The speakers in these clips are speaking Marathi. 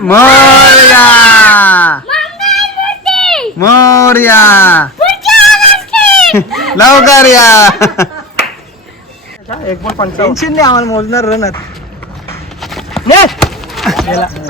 मोर्या. मोर्या. लवकर या. एक नाही आम्हाला मोजणार रनत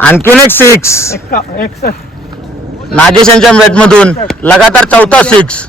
आणखीन एक सिक्स एक नागेश यांच्या बॅट मधून लगातार चौथा सिक्स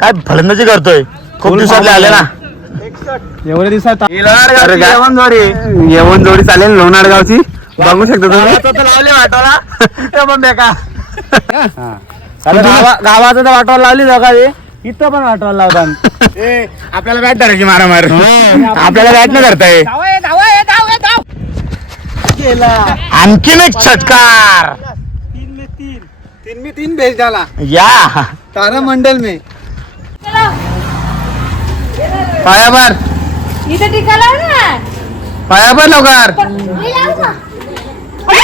काय फलंदाजी करतोय. खूप दिवसातले आले ना. एवढ्या दिवसात? येवण जोडी चालेल लोणार गावची. बघू शकता तुम्ही? लावले वाटोला गावाचं तर वाटोला लावली जागा इथं पण वाटोला लावतात. आपल्याला बॅट धरायची मारामार. आपल्याला बॅट न करताय आणखीन एक षटकार तीन में तीन. तीन में तीन भेज डाला. या. तारा मंडल में. पायावर इथे टिका लाव ना? पायावर लवकर.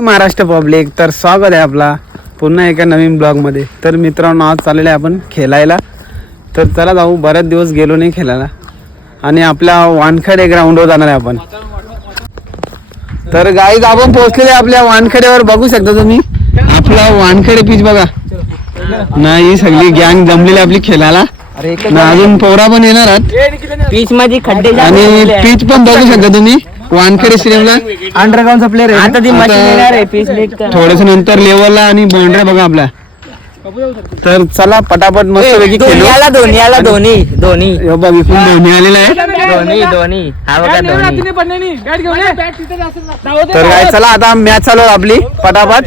महाराष्ट्र पब्लिक तर स्वागत आहे आपला पुन्हा एका नवीन ब्लॉगमध्ये. तर मित्रांनो आज चाललेलं आहे आपण खेळायला. तर चला जाऊ बरेच दिवस गेलो नाही खेळायला. आणि आपल्या वानखडे ग्राउंडवर जाणार आहे आपण. तर गाईज आपण पोहोचलेले आपल्या वानखडेवर. बघू शकता तुम्ही. आपला वानखेडे पीच बघा. ना ही सगळी गँग जमलेली आपली खेळायला ना अजून पोरा पण येणार आहेत. पीच मध्ये खड्डे आणि पीच पण बघू शकता तुम्ही वानखेडे स्टेडियमला अंडरग्राऊंडचा प्लेअर आहे आता ती आता- मशीन येणार आहे पीच नीट कर. थोडस नंतर लेवलला आणि बाउंड्री बघा आपल्या. तर चला पटापट मस्त पैकी धोनी खेळू. आला धोनी आला धोनी धोनी हे बघ धोनी आलेला आहे धोनी धोनी हा बघा धोनी तर काय चला आता मॅच चालू आपली. पटापट.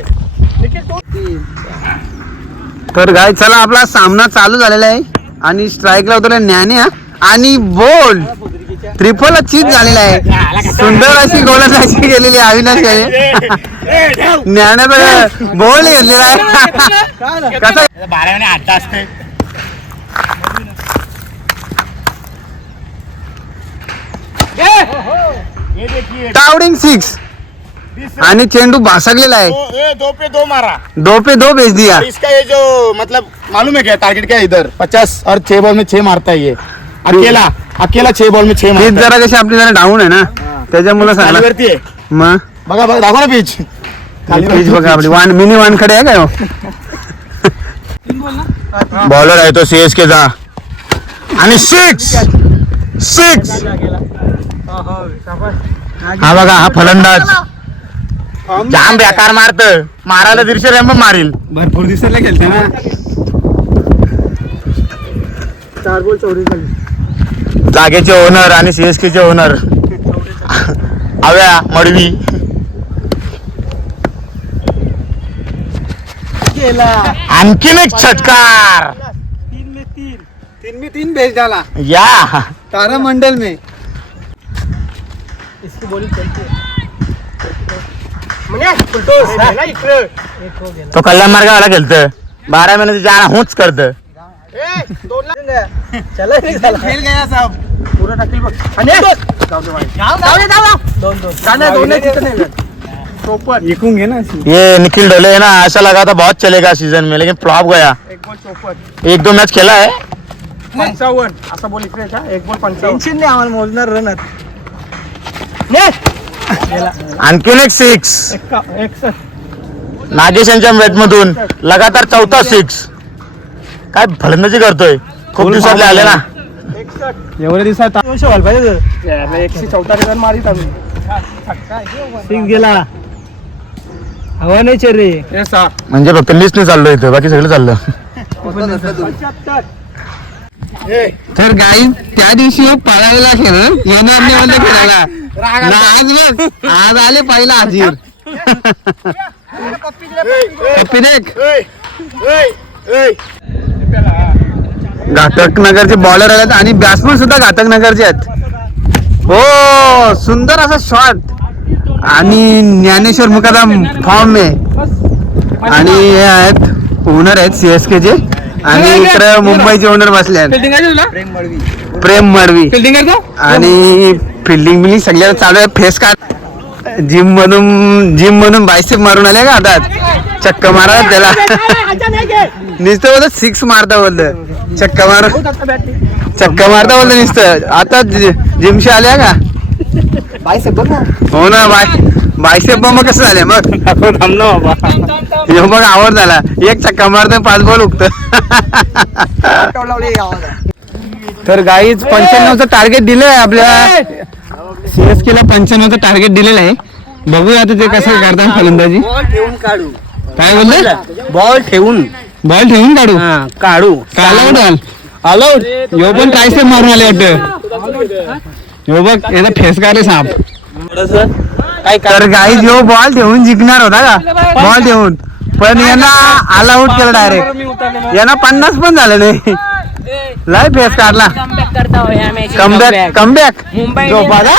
तर गाय चला आपला सामना चालू झालेला आहे. आणि स्ट्राईकला उतरला ज्ञान्या आणि बोल ट्रिपल चीज झालेला आहे. सुंदर अशी गोलंदाजी गेलेली आहे अविनाश आहे ज्ञानाचा बोल घेतलेला आहे. कसा टावडिंग सिक्स आणि चेंडू भासकलेला आहे. दो, ए, दो पे दो मारा. दो पे दो भेज दिया. इसका ये जो मतलब मालूम है क्या टारगेट क्या है इधर? पचास और छह बॉल में छह मारता है ये. अकेला अकेला छह बॉल में छह पीच मारता जरा कशी आपली जरा डाऊन आहे ना? त्याच्यामुळे है सांगला खालीवरती मग? बघा बघा दाखव ना पिच पीच बघा आपली. वान मिनी वानखडे आहे काय हो? बॉलर आहे तो सीएस के चा. आणि सिक्स सिक्स हा बघा हा फलंदाज. जाम बेकार मारत. मारायला दीडशे रॅम्प मारील. भरपूर दिवसाला खेळते ना. चार बॉल चौरीस जागेचे ओनर आणि सीएसके चे ओनर. आव्या मडवी. केला. आणखीन एक षटकार तीन में तीन. तीन में तीन भेज डाला या. तारा मंडल में. इसकी बॉलिंग चलती है तो कल्याण मार्गावाला खेळत बारा महिन्याची जाण हुंच करत चला। खेल गया साहब पूरा टाकली बघ आणि दोन दोन दोन दोन नाही तिथं नाही चोपट एकून घे ना ये निखिल डोले है ना ऐसा लगा था बहुत चलेगा सीज़न में लेकिन फ्लॉप गया। एक बॉल चोपट एक दो मैच खेला है। पंचावन्न असा बॉल इकडे का एक बॉल पंचावन्न टेन्शन नाही आम्हाला मोजणार रनत आणखीन एक सिक्स नागेश यांच्या बॅट मधून लगातार चौथा सिक्स काय फलंदाजी करतोय. खूप दिवसातले आले ना. एवढ्या दिवसात दोनशे व्हायला पाहिजे एकशे चौदा रन मारित आम्ही. सिंग गेला हवा नाही चेरे. म्हणजे फक्त लिस्ट नाही चाललो इथं बाकी सगळं चाललं. तर गाई त्या दिवशी पळायला खेळ येणार नाही म्हणलं खेळायला ना आज बघ आज आले पहिला हाजीर. पप्पी देख घातक नगरचे बॉलर आहेत आणि बॅट्समन सुद्धा घातक नगरचे आहेत. हो सुंदर असा शॉट आणि ज्ञानेश्वर मुकादम फॉर्म आहे. आणि हे आहेत ओनर आहेत सीएसके चे. आणि इकडे मुंबईचे ओनर बसले आहेत. प्रेम मडवी. आणि फिल्डिंग बिल्डिंग सगळ्या चालू आहे. फेस काढ. जिम मधून जिम मधून बायसेप मारून आले का हातात? चक्का मारा त्याला. नुसतं बोलत सिक्स मारता बोलत. चक्का मार. चक्का मारता बोलत नुसतं. आता जिमशी आल्या का? हो ना बाय बायसेप मग कसं झाले मग? हे बघ आवड झाला. एक चक्का मारतो पाच बॉल उगत तर गाईच पंच्याण्णवचं टार्गेट दिलंय आपल्या सीएसके ला पंच्याण्णवचं टार्गेट दिलेलं आहे. बघूया आता ते कसं करतात फलंदाजी. ठेवून काढू. काय बोलले? बॉल ठेवून. बॉल ठेवून काढू? काढू. काला उडाल आलो यो पण काय से मारून आले वाटत. यो बघ याचा फेस काढले साप. काय तर गाईज यो बॉल ठेवून जिंकणार होता का? बॉल ठेवून. पण यांना ऑल आउट केलं डायरेक्ट यांना पन्नास पण झालं नाही. लय फेस काढला कमबॅक कमबॅक झोपाला?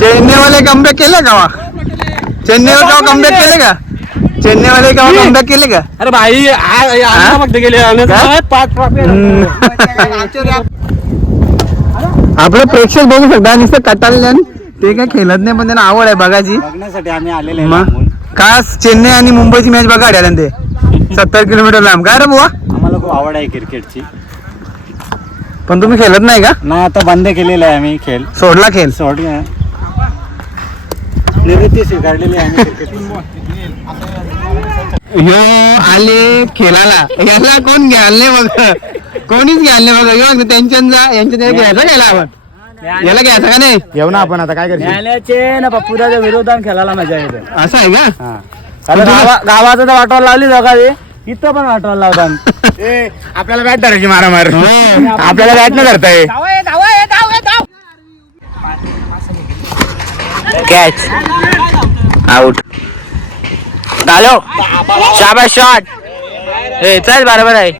चेन्नईवाले कमबॅक केले का? चेन्नईवर का कमबॅक केले का? चेन्नईवाले का कमबॅक केले का? अरे भाई हा? फक्त गेले? पाच. आपलं प्रेक्षक बघू शकता नुसतं कटाळले ते काय खेळत नाही पण त्यांना आवड आहे बघायची. बघण्यासाठी आम्ही आलेले मग? खास चेन्नई आणि मुंबईची मॅच बघा ते. सत्तर किलोमीटर लांब. काय रे बुवा? आम्हाला खूप आवड आहे क्रिकेटची. पण तुम्ही खेळत नाही का? नाही आता बंद केलेला आहे आम्ही खेळ. सोडला खेळ. सोड निवृत्ती स्वीकारलेली आहे ह्यो आले खेळाला. याला कोण घ्याल नाही बघ. कोणीच घ्याल नाही बघा ह्यो त्यांच्या यांच्या घ्यायचा घ्यायला आपण? याला घ्यायचा का नाही? येऊ ना आपण आता काय करशील? न्यायालयाचे ना पप्पूदाच्या विरोधात खेळायला मजा येते. असं आहे का? गावाचं तर वाटवायला लावली जागा रे इथं पण वाटवायला लावतात ए, आपल्याला बॅट धरायची मारामार. हो. आपल्याला बॅट न धरताय कॅच आउट चालो शाबाश शॉट ए चल बरोबर आहे.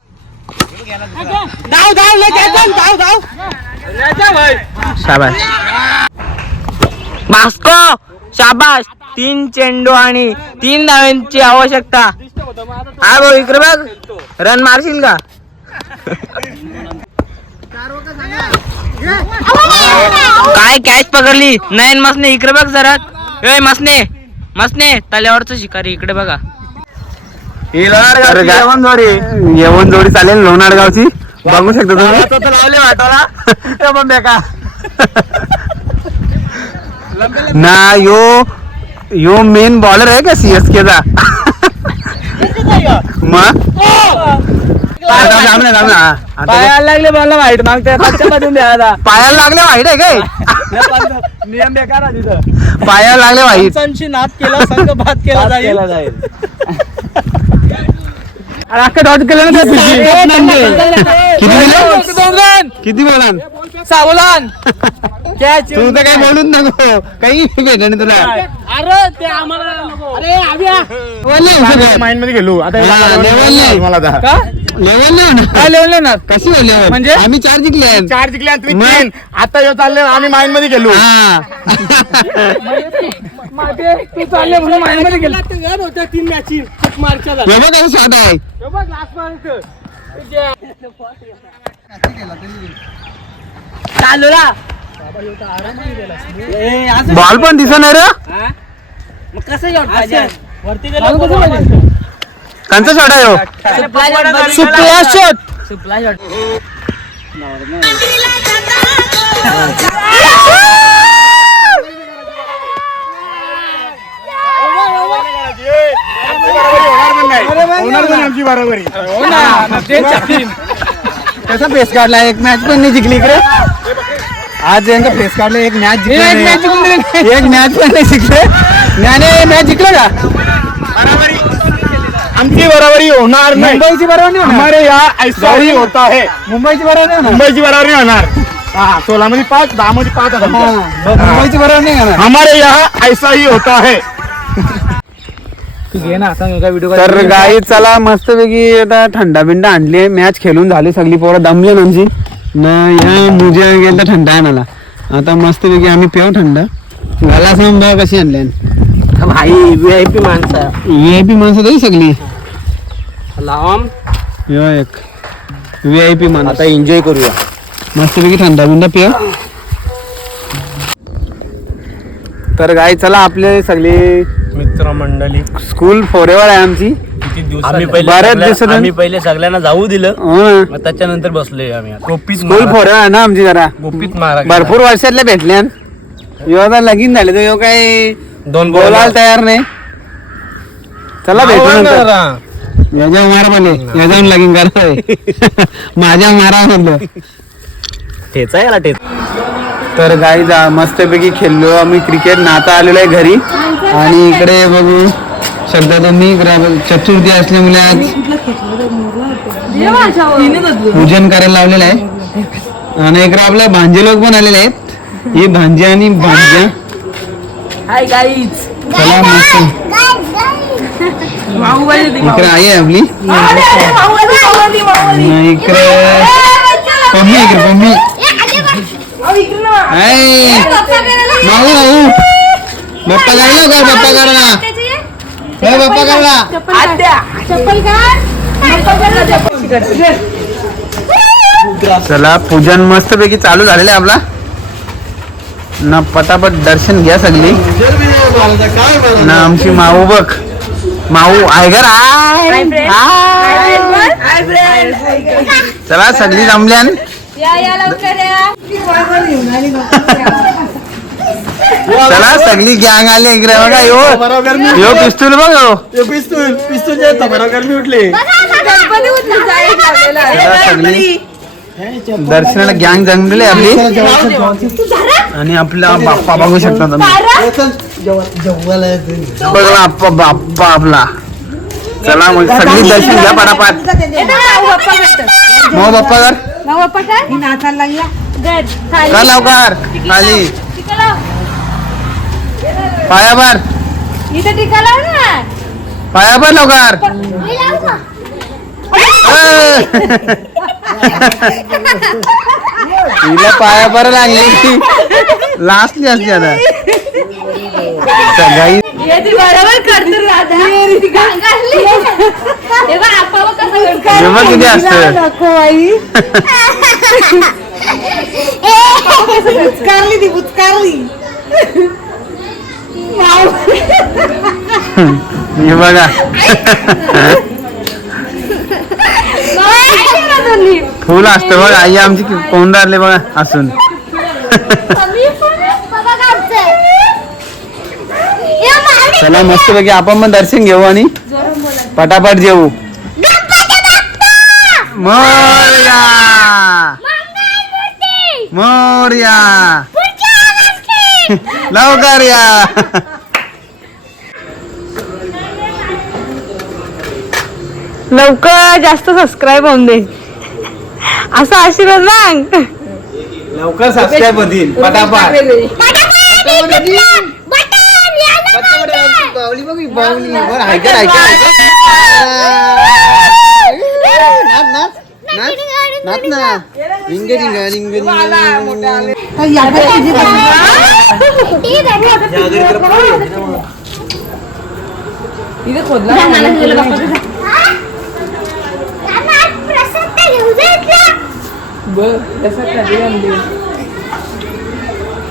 शाबाश मास्को शाबाश तीन चेंडू आणि तीन धाव्यांची आवश्यकता. हा भाऊ इकडे बघ. रन मारशील का? काय कॅच पकडली? नयन मसने इकडे बघ जरा. ए मसने मसने तल्यावरच शिकारी इकडे बघा. येवण जोडी चालेल लोणार गावची. बघू शकता तुम्ही. लावले वाटवाला बेका ना यो यो मेन बॉलर आहे का सीएसके चा? मग पायाला लागले मला वाईट आता. पायाला लागले वाईट आहे काय? नियम बेकार आहे तिथं. पायाला लागले वाईट. नाद केला संघ भात केला जाईल. अरे अख्खा डॉट केलं ना किती किती बोला सावलान. कॅच तू तर काही बोलूच नको. काही नाही तुला. अरे ते आम्हाला लेवल. माइंडमध्ये गेलो. आता हा, level नाही. मला लेवल नाही. काय लेवल नाही ना कशी level? म्हणजे? आम्ही चार जिंकले. चार जिंकले तुम्ही आता यो चालले आम्ही माइंडमध्ये गेलो तू चालले म्हणून माइंडमध्ये गेला. होत्या तीन मॅची हे बघ बॉल पण दिसत नाही रे. मग कसं वरती गेलं त्यांचा शॉट आहे. सुप्रिया शॉट सुपला शॉट होणार पण आमची बरोबरी. कसा फेस काढला एक मॅच पण नाही जिंकली इकडे. आज यांचा फेस काढला एक मॅच जिंकली एक मॅच पण नाही जिंकले. ज्ञाने मॅच जिंकलं का? आमची बरोबरी होणार नाही. मुंबईची बरोबर. हमारे यहाँ ऐसा ही होता है. मुंबईची बरोबर. मुंबईची बरोबरी होणार. हा सोळा मध्ये पाच पाच हा. मुंबईची बरोबर नाही होणार. हमारे यहाँ ऐसा ही होता है. घे ना सांग एका व्हिडिओ तर गाई चला मस्तपैकी आता थंडा बिंडा आणली मॅच खेळून झाली सगळी पोरं. दमली ना आमची न या मुजे गेल तर थंडा आणायला आता मस्तपैकी आम्ही पिऊ थंड. घाला सांग कशी आणल्या भाई व्हीआयपी माणसं व्ही आय पी माणसं तरी सगळी. यो एक. व्ही आय पी माणूस. आता एन्जॉय करूया. मस्तपैकी थंडा बिंडा पिऊ. तर गाई चला आपले सगळे मित्र मंडळी स्कूल फोरेवर आहे आमची. किती दिवस आम्ही पहिले बऱ्याच सगळ्या- दिवसातून- आम्ही पहिले सगळ्यांना जाऊ दिलं. हो ना. मग त्याच्यानंतर बसलोय आम्ही आता. गोपीत स्कूल फोरेवर आहे ना आमची जरा. गोपीत महाराज. भरपूर वर्षातले भेटल्या यो आता लगीन झाले तर यो काय दोन बोलायला तयार नाही. चला भेटू नंतर. याच्या मारा म्हणे. याच्यावर लगीन करतोय. माझ्या मारा म्हणलं. ठेचा याला ठेच. तर गाई जा मस्तपैकी खेळलो आम्ही क्रिकेट नाता आलेलो आहे घरी. आणि इकडे बघू शब्द तुम्ही चतुर्थी असल्यामुळे आज पूजन करायला लावलेलं आहे. आणि इकडे आपले भांजे लोक पण आलेले आहेत. ही भांजे आणि भांज्या. चला मस्त. इकडे आई आहे आपली. आणि इकडे पम्मी इकडे पम्मी. माऊ माऊ बाप्पा काढला का बाप्पा काढला? हे बाप्पा काढला. चप्पल काढ. चला. पूजन मस्त पैकी चालू झालेलं आहे आपला. ना पटापट दर्शन घ्या सगळी. ना आमची माऊ बघ. माऊ आहे का चला सगळी जमल्यान. या या लवकर या. चला सगळी गॅंग आली इकडे बघा यो. यो पिस्तूल बघ यो. पिस्तूल पिस्तूल गरमी उठली. गणपती उठला. चला सगळी. दर्शनाला गॅंग जमलेली आहे आपली. आणि आपला बाप्पा बघू शकता तुम्ही. बघा बाप्पा बाप्पा आपला. चला मग सगळी दर्शन घ्या पटापट. मग बाप्पा कर. बाप्पा काय गड खाली कर लवकर खाली. टिका लाव. पायाभर इथं टिका लाव ना पायाभर लवकर. मी लावू का? तिला पायाभर लागली. लास्टली असते आता. सगळी हे ती बरोबर करतो राधा. ती. हे बघ, आप्पा बघ कसं करतो. जेव्हा किती असतं? बुचकारली ती बुचकारली हे बघा. फुल असतं बघ. आई आमची कोंडारले बघा असून. चला मस्त पैकी आपण पण दर्शन घेऊ आणि पटापट जेऊ. मोर्या. मोर्या. लवकर या. लवकर जास्त सबस्क्राईब होऊन दे. असा आशीर्वाद माग. लवकर सबस्क्राईब होतील. पटापट. बावली बघ बावली. बरं हायकर हायकर नाच नाच नाच नाच ना रिंग रिंग रिंग रिंग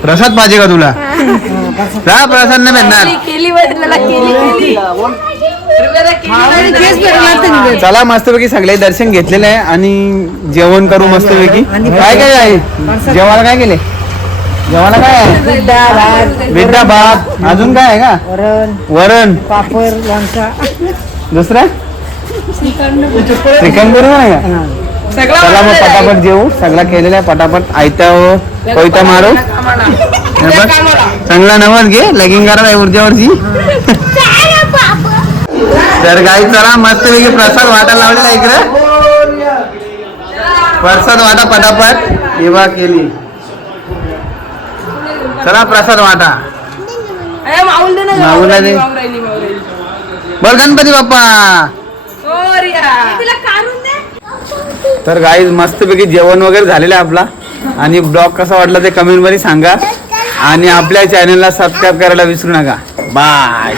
प्रसाद पाहिजे का तुला? जा प्रसाद नाही भेटणार. केली बदलाला केली केली. चला मस्तपैकी सगळे दर्शन घेतलेले आहे आणि जेवण करू मस्तपैकी. काय काय आहे? जेवायला काय केले? जेवायला काय आहे? बिड्डा भात अजून काय आहे का? वरण. पापड दुसरा? चिकन करू नाही का? चला मग पटापट जेवू. सगळा केलेला आहे पटापट. आयत्या कोयता मारू. हे चांगला नवस घे लगीन करा ऊर्जावरची तर गाई चला मस्त पैकी प्रसाद वाटायला लावलेला इकडे. प्रसाद वाटा पटापट. हिवा केली. चला प्रसाद वाटा. माऊला दे बोल गणपती बाप्पा. तर गाई मस्तपैकी जेवण वगैरे झालेलं आहे आपला. आणि ब्लॉग कसा वाटला ते कमेंटमध्ये सांगा. आणि आपल्या चॅनलला सबस्क्राईब करायला विसरू नका. बाय